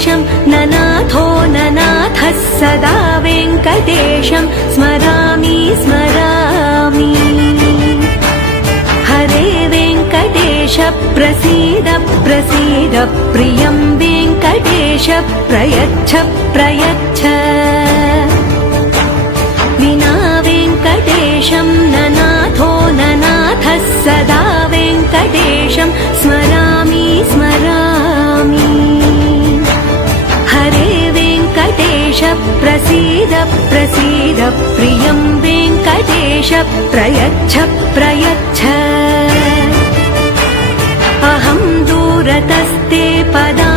वेङ्कटेशं ननाथो ननाथः सदा वेङ्कटेशं स्मरामि स्मरामि। हरे वेङ्कटेश प्रसीद प्रसीद प्रियं वेङ्कटेश प्रयच्छ प्रयच्छ। विना वेङ्कटेशं ननाथो ननाथः सदा वेङ्कटेशं स्मरामि स्मरामि। हरे वेङ्कटेश प्रसीद प्रसीद प्रियं वेङ्कटेश प्रयच्छ प्रयच्छ। अहं दूरतस्ते पदा